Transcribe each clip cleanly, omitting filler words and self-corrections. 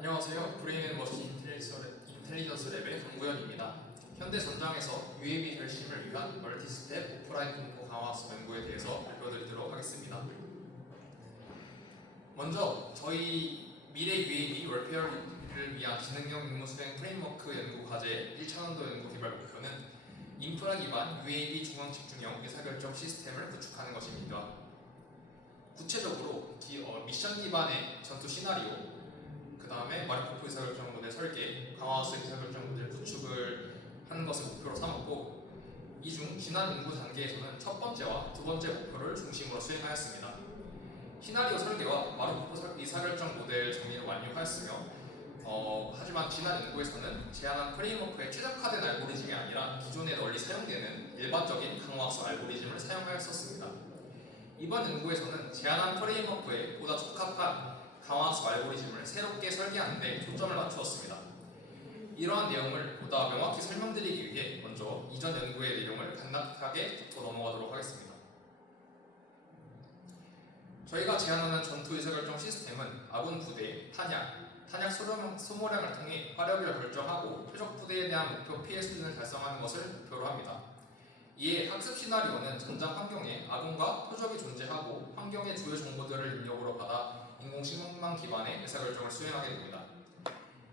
안녕하세요. 브레인 앤 머신 인텔리전스 랩의 강구현입니다. 현대 전장에서 UAV 결심을 위한 멀티스텝 오프라인 공포 강화학습 연구에 대해서 발표드리도록 하겠습니다. 먼저 저희 미래 UAV 월페어를 위한 지능형 임무 수행 프레임워크 연구 과제 1차원도 연구 개발 목표는 인프라 기반 UAV 중앙 집중형 의사결정 시스템을 구축하는 것입니다. 구체적으로 미션 기반의 전투 시나리오, 그 다음에 마리코프 의사결정 모델 설계, 강화학습 의사결정 모델 구축을 하는 것을 목표로 삼았고, 이 중 지난 연구 단계에서는 첫 번째와 두 번째 목표를 중심으로 수행하였습니다. 시나리오 설계와 마리코프 의사결정 모델 정리를 완료하였으며, 하지만 지난 연구에서는 제안한 프레임워크에 최적화된 알고리즘이 아니라 기존에 널리 사용되는 일반적인 강화학습 알고리즘을 사용하였었습니다. 이번 연구에서는 제안한 프레임워크에 보다 적합한 강화학습 알고리즘을 새롭게 설계하는 데 초점을 맞추었습니다. 이러한 내용을 보다 명확히 설명드리기 위해 먼저 이전 연구의 내용을 간략하게 짚고 넘어가도록 하겠습니다. 저희가 제안하는 전투 의사결정 시스템은 아군 부대의 탄약 소모량을 통해 화력을 결정하고 표적 부대에 대한 목표 피해 수준을 달성하는 것을 목표로 합니다. 이에 학습 시나리오는 전장 환경에 아군과 표적이 존재하고 환경의 주요 정보들을 입력으로 받아 인공지능망 기반의 의사결정을 수행하게 됩니다.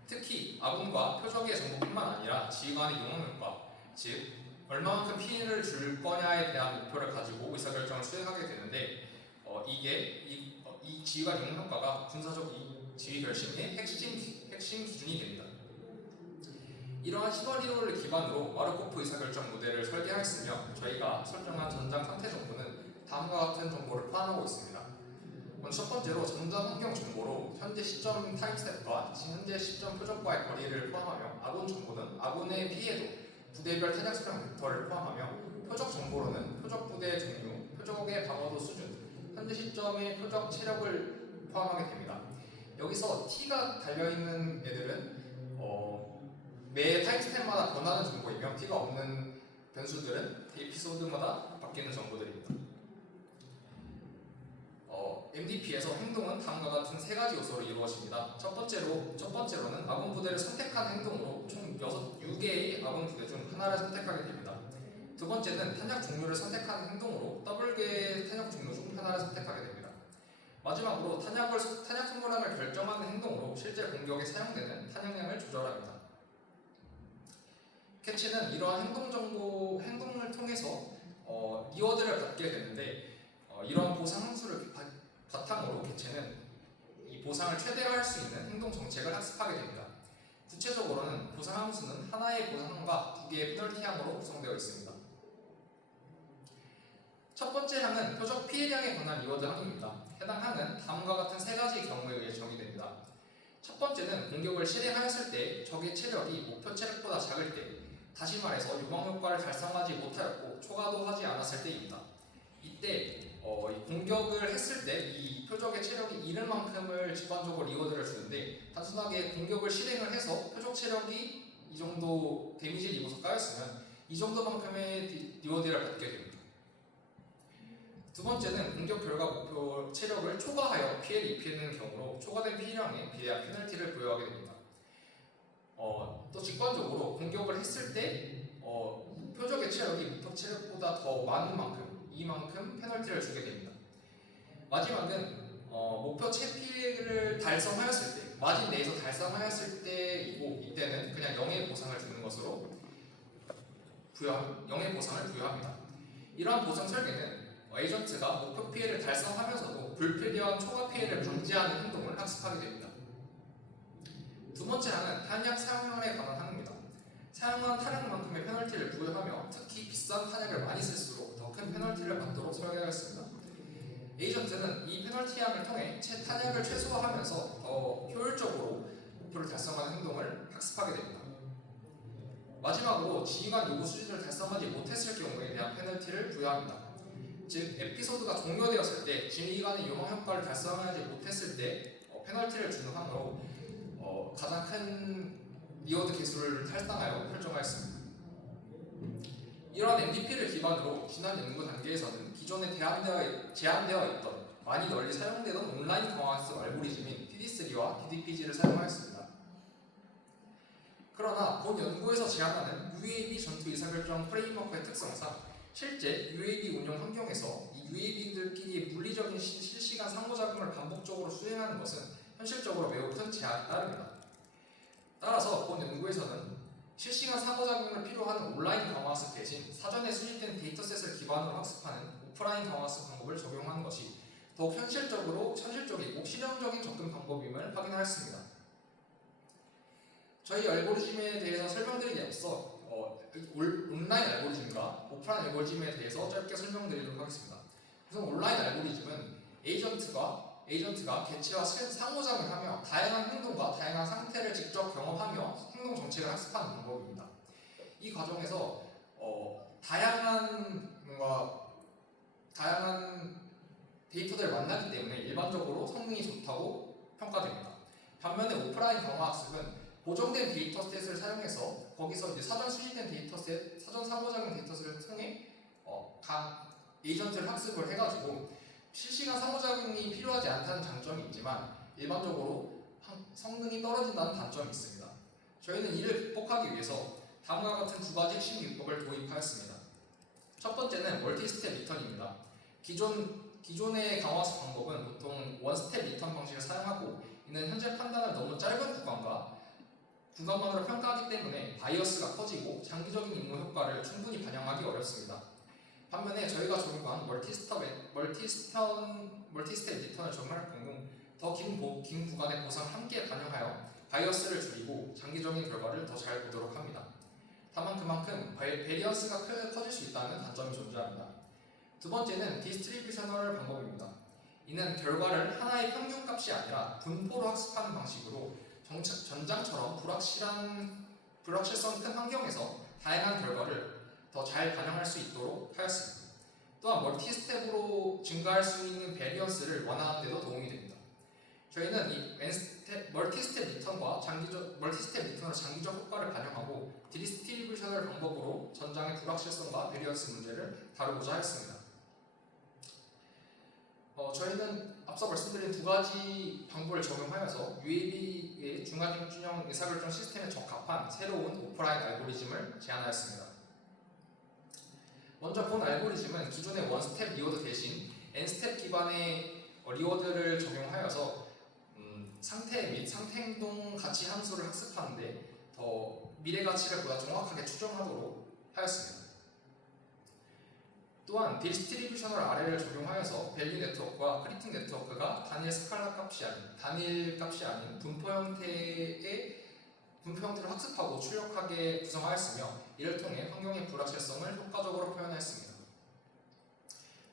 특히 아군과 표적의 정보뿐만 아니라 지휘관의 용암효과, 즉 얼마만큼 피해를 줄 거냐에 대한 목표를 가지고 의사결정을 수행하게 되는데, 이 지휘관 용암효과가 군사적 지휘 결심의 핵심 기준이 됩니다. 이러한 시나리오를 기반으로 마르코프 의사결정 모델을 설계하였으며, 저희가 설정한 전장 상태 정보는 다음과 같은 정보를 포함하고 있습니다. 먼저 첫 번째로 전장 환경 정보로 현재 시점 타임스텝과 현재 시점 표적과의 거리를 포함하며, 아군 정보는 아군의 피해도, 부대별 탄약 수량 벡터를 포함하며, 표적 정보로는 표적 부대의 종류, 표적의 방어도 수준, 현재 시점의 표적 체력을 포함하게 됩니다. 여기서 T가 달려있는 애들은 매 타임스텝마다 변하는 정보이며, T가 없는 변수들은 에피소드마다 바뀌는 정보들입니다. MDP에서 행동은 다음과 같은 세 가지 요소로 이루어집니다. 첫 번째로는 아군 부대를 선택한 행동으로 총 6개의 아군 부대 중 하나를 선택하게 됩니다. 두 번째는 탄약 종류를 선택한 행동으로 더블 개의 탄약 종류 중 하나를 선택하게 됩니다. 마지막으로 탄약 소모량을 결정하는 행동으로 실제 공격에 사용되는 탄약량을 조절합니다. 캐치는 이러한 행동을 통해서 리워드를 받게 되는데, 이러한 보상 함수를 바탕으로 개체는 이 보상을 최대화할 수 있는 행동 정책을 학습하게 됩니다. 구체적으로는 보상 함수는 하나의 보상과 두 개의 페널티 항으로 구성되어 있습니다. 첫 번째 항은 표적 피해량에 관한 리워드 항입니다. 해당 항은 다음과 같은 세 가지 경우에 의해 정의됩니다. 첫 번째는 공격을 실행하였을 때 적의 체력이 목표 체력보다 작을 때, 다시 말해서 유망 효과를 달성하지 못하였고 초과도 하지 않았을 때입니다. 이때 공격을 했을 때 이 표적의 체력이 이른 만큼을 직관적으로 리워드를 주는데, 단순하게 공격을 실행을 해서 표적 체력이 이 정도 데미지를 입어서 까였으면 이 정도만큼의 리워드를 받게 됩니다. 두 번째는 공격 결과 목표 체력을 초과하여 피해를 입히는 경우로 초과된 피해량에 비례한 페널티를 부여하게 됩니다. 또 직관적으로 공격을 했을 때 표적의 체력이 목표 체력보다 더 많은 만큼, 이만큼 페널티를 주게 됩니다. 마지막은 목표 체피를 달성하였을 때, 마진 내에서 달성하였을 때이고, 이때는 그냥 0의 보상을 주는 것으로 0의 보상을 부여합니다. 이러한 보상 설계는 에이전트가 목표 피해를 달성하면서도 불필요한 초과 피해를 방지하는 행동을 학습하게 됩니다. 두 번째 항은 탄약 사용량에 관한 항입니다. 사용한 탄약만큼의 페널티를 부여하며, 특히 비싼 탄약을 많이 쓸수록 더 큰 페널티를 받도록 설계하였습니다. 에이전트는 이 페널티 항을 통해 탄약을 최소화하면서 더 효율적으로 목표를 달성하는 행동을 학습하게 됩니다. 마지막으로 지휘관 요구 수준을 달성하지 못했을 경우에 대한 페널티를 부여합니다. 즉, 에피소드가 종료되었을 때 지휘관의 요망 효과를 달성하지 못했을 때 페널티를 주는 항으로 가장 큰 리워드 개수를 탈당하여 설정하였습니다. 이러한 MDP를 기반으로 지난 연구 단계에서는 기존에 제한되어 있던 많이 널리 사용되던 온라인 강화학습 알고리즘인 DD3와 DDPG를 사용하였습니다. 그러나 본 연구에서 제안하는 UAV 전투 의사결정 프레임워크의 특성상 실제 UAV 운용 환경에서 이 UAV들끼리의 물리적인 실시간 상호작용을 반복적으로 수행하는 것은 현실적으로 매우 큰 제한에 따릅니다. 따라서 본 연구에서는 실시간 상호작용을 필요한 온라인 강화학습 대신 사전에 수집된 데이터셋을 기반으로 학습하는 오프라인 강화학습 방법을 적용하는 것이 더욱 현실적이고 실용적인 접근 방법임을 확인하였습니다. 저희 알고리즘에 대해서 설명드리기 앞서 온라인 알고리즘과 오프라인 알고리즘에 대해서 짧게 설명드리도록 하겠습니다. 우선 온라인 알고리즘은 에이전트가 개체와 상호작용하며 다양한 행동과 다양한 상태를 직접 경험하며 행동 정책을 학습하는 방법입니다. 이 과정에서 다양한 데이터들을 만나기 때문에 일반적으로 성능이 좋다고 평가됩니다. 반면에 오프라인 강화학습은 고정된 데이터셋을 사용해서 거기서 이제 사전 수집된 데이터셋, 사전 상호작용 데이터셋을 통해 에이전트를 학습을 해가지고 실시간 상호작용이 필요하지 않다는 장점이 있지만 일반적으로 성능이 떨어진다는 단점이 있습니다. 저희는 이를 극복하기 위해서 다음과 같은 두 가지 핵심 기법을 도입하였습니다. 첫 번째는 멀티스텝 리턴입니다. 기존의 강화학습 방법은 보통 원스텝 리턴 방식을 사용하고 이는 현재 판단을 너무 짧은 구간만으로 평가하기 때문에 바이어스가 커지고 장기적인 임무 효과를 충분히 반영하기 어렵습니다. 반면에 저희가 적용한 멀티스텝 리턴을 적용할 경우 더 긴 구간의 보상을 함께 반영하여 바이어스를 줄이고 장기적인 결과를 더 잘 보도록 합니다. 다만 그만큼 베리언스가 커질 수 있다는 단점이 존재합니다. 두 번째는 디스트리뷰셔널 방법입니다. 이는 결과를 하나의 평균값이 아니라 분포로 학습하는 방식으로 전장처럼 불확실성 큰 환경에서 다양한 결과를 더 잘 반영할 수 있도록 하였습니다. 또한 멀티스텝으로 증가할 수 있는 베리언스를 완화하는 데도 도움이 됩니다. 저희는 이 멀티스텝 리턴으로 장기적 효과를 반영하고 디스트리뷰셔널 방법으로 전장의 불확실성과 베리언스 문제를 다루고자 하였습니다. 저희는 앞서 말씀드린 두 가지 방법을 적용하여서 UAV의 중화진영 의사결정 시스템에 적합한 새로운 오프라인 알고리즘을 제안하였습니다. 먼저 본 알고리즘은 기존의 원스텝 리워드 대신 n스텝 기반의 리워드를 적용하여서 상태 및 상태 행동 가치 함수를 학습하는데 더 미래 가치를 보다 정확하게 추정하도록 하였습니다. 또한 디스트리뷰셔널 아래를 적용하여서 밸류 네트워크와 크리틱 네트워크가 단일 값이 아닌 분포 형태를 학습하고 출력하게 구성하였으며 이를 통해 환경의 불확실성을 효과적으로 표현하였습니다.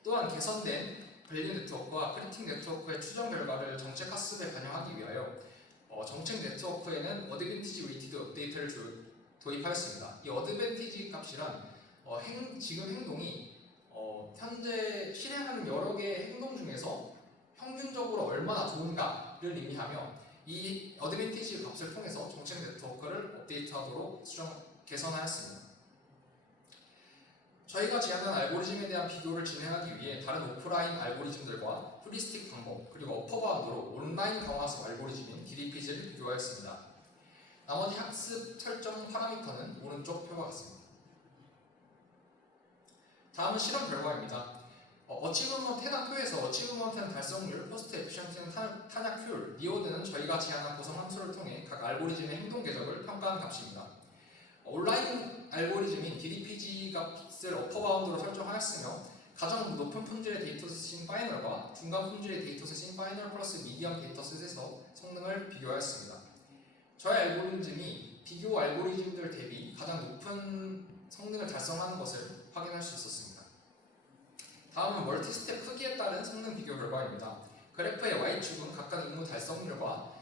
또한 개선된 밸류 네트워크와 크리틱 네트워크의 추정 결과를 정책 학습에 반영하기 위하여 정책 네트워크에는 어드밴티지 웨이티드 업데이트를 도입하였습니다. 이 어드밴티지 값이란 지금 행동이 현재 실행하는 여러 개의 행동 중에서 평균적으로 얼마나 좋은가를 의미하며 이 어드밴티지 값을 통해서 정책 네트워크를 업데이트하도록 개선하였습니다. 저희가 제안한 알고리즘에 대한 비교를 진행하기 위해 다른 오프라인 알고리즘들과 휴리스틱 방법 그리고 어퍼바운드로 온라인 강화학습 알고리즘인 DDPG를 비교하였습니다. 나머지 학습 설정 파라미터는 오른쪽 표와 같습니다. 다음은 실험 결과입니다. 해당 표에서 어치브먼트는 달성률, 코스트 에피션시는 탄약 효율, 리워드는 저희가 제안한 구성 함수를 통해 각 알고리즘의 행동 궤적을 평가한 값입니다. 온라인 알고리즘인 DDPG 값을 어퍼바운드로 설정하였으며 가장 높은 품질의 데이터셋인 파이널과 중간 품질의 데이터셋인 파이널 플러스 미디엄 데이터셋에서 성능을 비교하였습니다. 저희 알고리즘이 비교 알고리즘들 대비 가장 높은 성능을 달성하는 것을 확인할 수 있었습니다. 다음은 멀티스텝 크기에 따른 성능 비교 결과입니다. 그래프의 Y축은 각각 임무 달성률과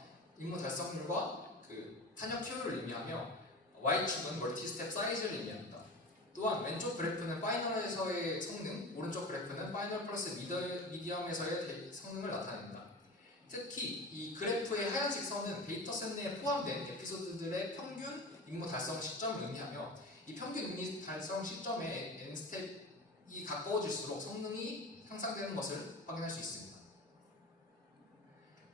탄약 효율을 의미하며 Y축은 멀티스텝 사이즈를 의미합니다. 또한 왼쪽 그래프는 파이널에서의 성능, 오른쪽 그래프는 파이널 플러스 미디엄에서의 성능을 나타냅니다. 특히 이 그래프의 하얀색 선은 데이터셋 내에 포함된 에피소드들의 평균 임무 달성 시점을 의미하며 이 평균 임무 달성 시점에 n스텝이 가까워질수록 성능이 향상되는 것을 확인할 수 있습니다.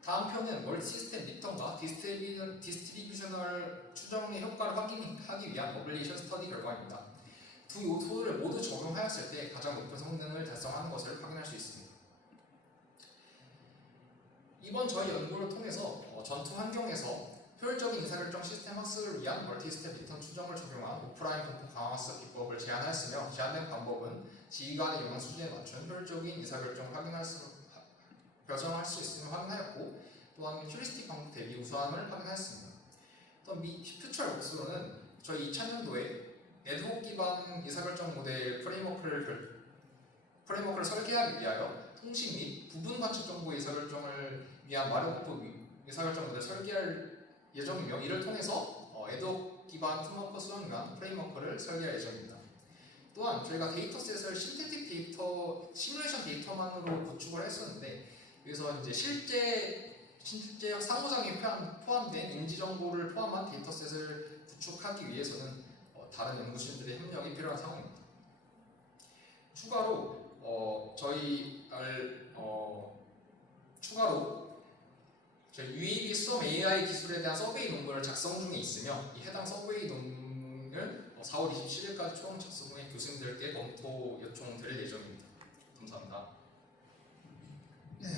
다음 표는 멀티 시스템 리턴과 디스트리뷰셔널 추정의 효과를 확인하기 위한 어플리케이션 스터디 결과입니다. 두 요소를 모두 적용하였을 때 가장 높은 성능을 달성하는 것을 확인할 수 있습니다. 이번 저희 연구를 통해서 전투 환경에서 효율적인 의사결정 시스템 학습을 위한 멀티 스텝 리턴 추정을 적용한 오프라인 공포 강화 학습 기법을 제안하였으며, 제안된 방법은 지휘관의 영역 수준에 맞춘 효율적인 의사결정을 결정할 수 있음을 확인하였고, 또한 휴리스틱 방법 대비 우수함을 확인하였습니다. 또 퓨처 역수로는 저희 2000년도에 에드홉 기반 의사결정 모델 프레임워크를 설계하기 위하여 통신 및 부분 관측 정보 의사결정을 위한 마력오프 의사결정 모델을 설계할 예정이며, 이를 통해서 에드홉 기반 팀워크 수학관 프레임워크를 설계할 예정입니다. 또한 저희가 데이터셋을 신테틱 데이터, 시뮬레이션 데이터만으로 구축을 했었는데, 여기서 이제 실제 상호작용이 포함된 인지 정보를 포함한 데이터셋을 구축하기 위해서는 다른 연구진들의 협력이 필요한 상황입니다. 추가로 저희 UAB 수험 AI 기술에 대한 서베이 논문을 작성 중에 있으며, 이 해당 서베이 논문을 4월 27일까지 총 작성 후에 교수님들께 검토 요청 드릴 예정입니다. 감사합니다. 네.